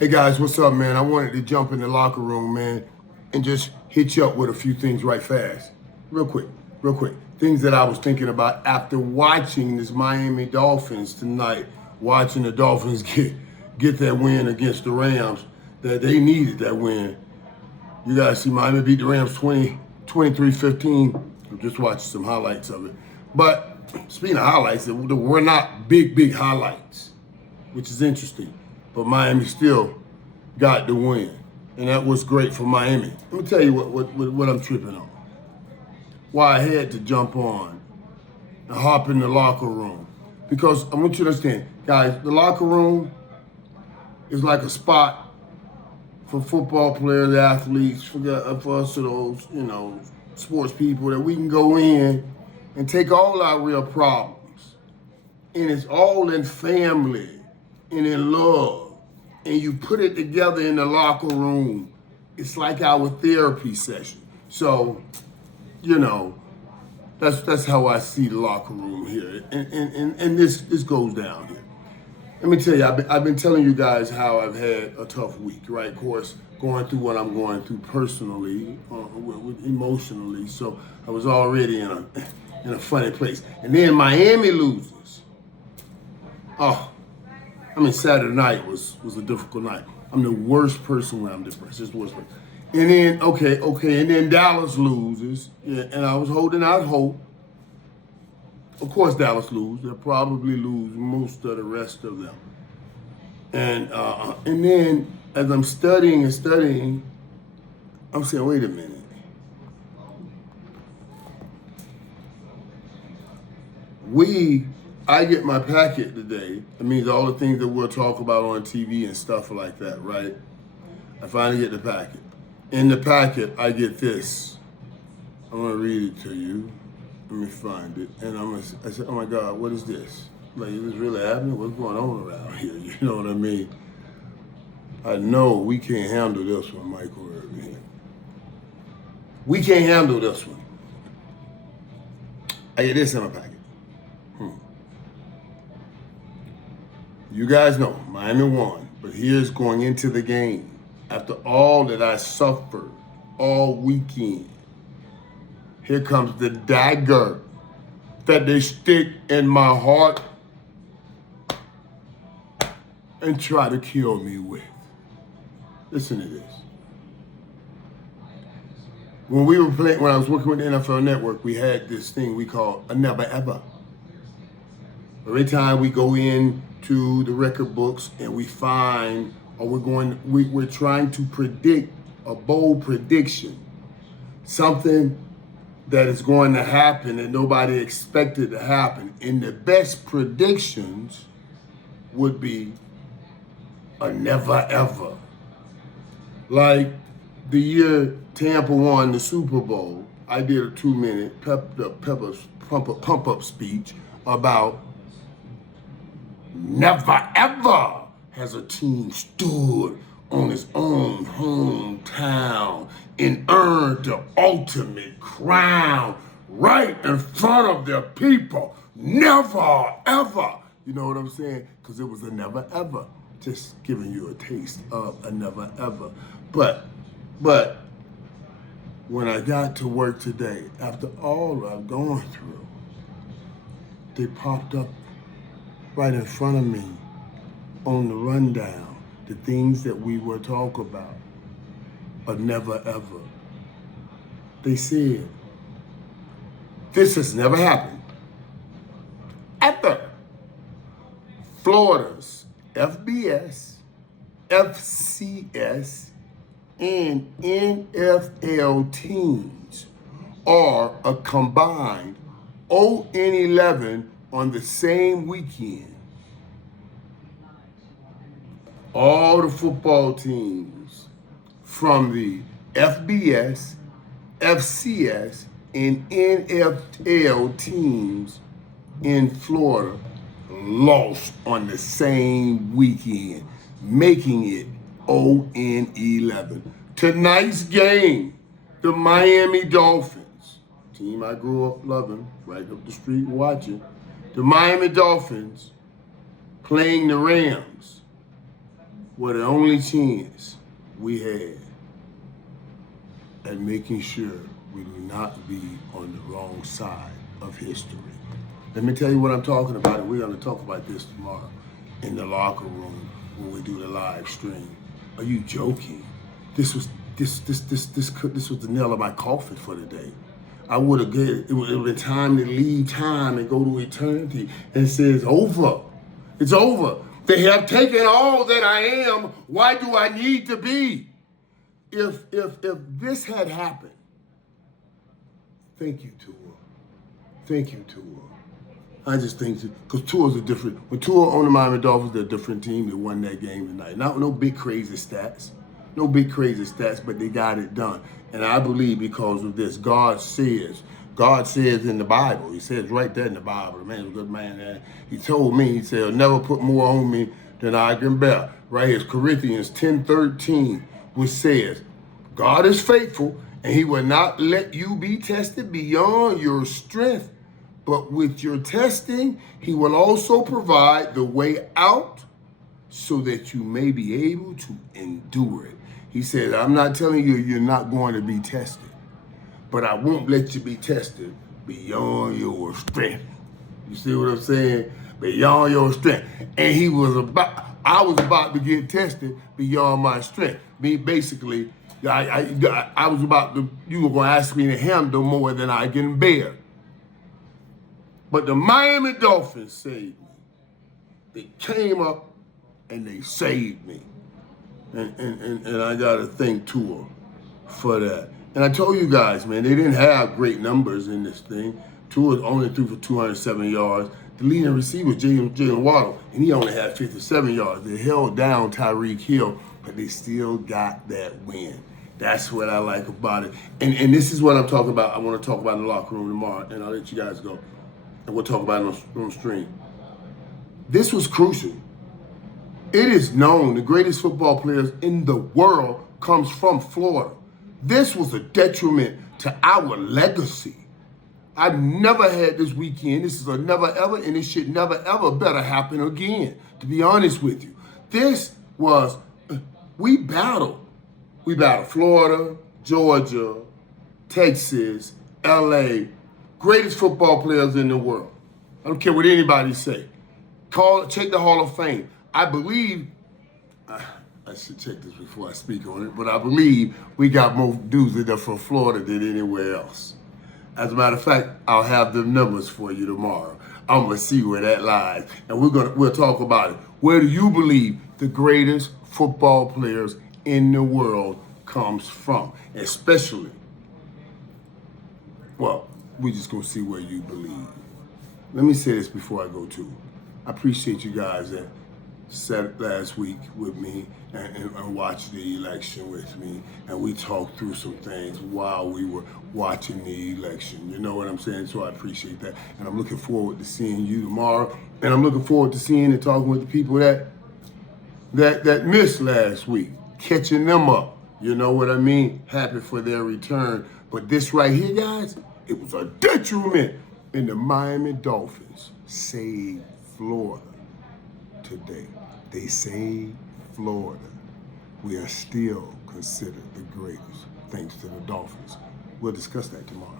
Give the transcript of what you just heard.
Hey guys, what's up, man? I wanted to jump in the locker room, man, and just hit you up with a few things right fast. Real quick. Things that I was thinking about after watching this Miami Dolphins tonight, watching the Dolphins get that win against the Rams, that they needed that win. You guys see Miami beat the Rams 23-15. I'm just watching some highlights of it. But speaking of highlights, there were not big highlights, which is interesting. But Miami still got the win. And that was great for Miami. Let me tell you what I'm tripping on. Why I had to jump on and hop in the locker room. Because I want you to understand, guys, the locker room is like a spot for football players, athletes, for us to those, sports people that we can go in and take all our real problems. And it's all in family and in love, and you put it together in the locker room. It's like our therapy session. So, that's how I see the locker room here, and this goes down here. Let me tell you, I've been telling you guys how I've had a tough week, right? Of course, going through what I'm going through personally, emotionally. So I was already in a funny place, and then Miami loses. Saturday night was a difficult night. I'm the worst person when I'm depressed. Just the worst person. And then, and then Dallas loses, and I was holding out hope. Of course, Dallas lose. They'll probably lose most of the rest of them. And then, as I'm studying, I'm saying, wait a minute. I get my packet today. It means all the things that we'll talk about on TV and stuff like that, right? I finally get the packet. In the packet, I get this. I'm gonna read it to you. Let me find it. And I said, oh my God, what is this? Like, is this really happening? What's going on around here? You know what I mean? I know we can't handle this one, Michael Irvin. We can't handle this one. I get this in my packet. You guys know, Miami won, but here's going into the game. After all that I suffered all weekend, here comes the dagger that they stick in my heart and try to kill me with. Listen to this. When I was working with the NFL Network, we had this thing we call a never ever. Every time we go in to the record books and we find, or we're trying to predict a bold prediction, something that is going to happen that nobody expected to happen. And the best predictions would be a never ever. Like the year Tampa won the Super Bowl, I did a 2-minute pump up speech about never ever has a team stood on its own hometown and earned the ultimate crown right in front of their people. Never ever. You know what I'm saying? Because it was a never ever. Just giving you a taste of a never ever. But when I got to work today, after all I've gone through, they popped up right in front of me on the rundown, the things that we were talking about, a never ever. They said, this has never happened. Ever. Florida's FBS, FCS, and NFL teams are a combined 0-11 on the same weekend. All the football teams from the FBS, FCS, and NFL teams in Florida lost on the same weekend, making it 0-11. Tonight's game, the Miami Dolphins, team I grew up loving, right up the street watching, the Miami Dolphins playing the Rams were the only chance we had at making sure we do not be on the wrong side of history. Let me tell you what I'm talking about, and we're going to talk about this tomorrow in the locker room when we do the live stream. Are you joking? This was the nail of my coffin for the day. I would have it would have been time to leave time and go to eternity and say it's over. It's over. They have taken all that I am. Why do I need to be? If this had happened, thank you, Tua. Thank you, Tua. I just think because Tua's a different. When Tua on the Miami Dolphins, they're a different team. They won that game tonight. No big crazy stats. No big crazy stats, but they got it done. And I believe because of this, God says in the Bible, he says right there in the Bible, the man's a good man. And he told me, he said, never put more on me than I can bear. Right here, Corinthians 10:13, which says, God is faithful, and he will not let you be tested beyond your strength. But with your testing, he will also provide the way out so that you may be able to endure it. He said, I'm not telling you you're not going to be tested, but I won't let you be tested beyond your strength. You see what I'm saying? Beyond your strength. And I was about to get tested beyond my strength. Basically, I was about to, you were going to ask me to handle more than I can bear. But the Miami Dolphins saved me. They came up and they saved me. And I got to thank Tua for that. And I told you guys, man, they didn't have great numbers in this thing. Tua only threw for 207 yards. The leading receiver, Jalen Waddle, and he only had 57 yards. They held down Tyreek Hill, but they still got that win. That's what I like about it. And this is what I'm talking about. I want to talk about in the locker room tomorrow, and I'll let you guys go. And we'll talk about it on stream. This was crucial. It is known the greatest football players in the world comes from Florida. This was a detriment to our legacy. I've never had this weekend. This is a never ever, and it should never ever better happen again, to be honest with you. This was, we battled. We battled Florida, Georgia, Texas, LA, greatest football players in the world. I don't care what anybody say. Check the Hall of Fame. I believe, I should check this before I speak on it, but I believe we got more dudes that are from Florida than anywhere else. As a matter of fact, I'll have the numbers for you tomorrow. I'm gonna see where that lies, and we'll talk about it. Where do you believe the greatest football players in the world comes from? Especially, well, we're just gonna see where you believe. Let me say this before I go too. I appreciate you guys that sat last week with me and watched the election with me, and we talked through some things while we were watching the election. You know what I'm saying? So I appreciate that, and I'm looking forward to seeing you tomorrow, and I'm looking forward to seeing and talking with the people that missed last week, catching them up. You know what I mean? Happy for their return. But this right here, guys, it was a detriment, and the Miami Dolphins saved Florida today. They saved Florida. We are still considered the greatest, thanks to the Dolphins. We'll discuss that tomorrow.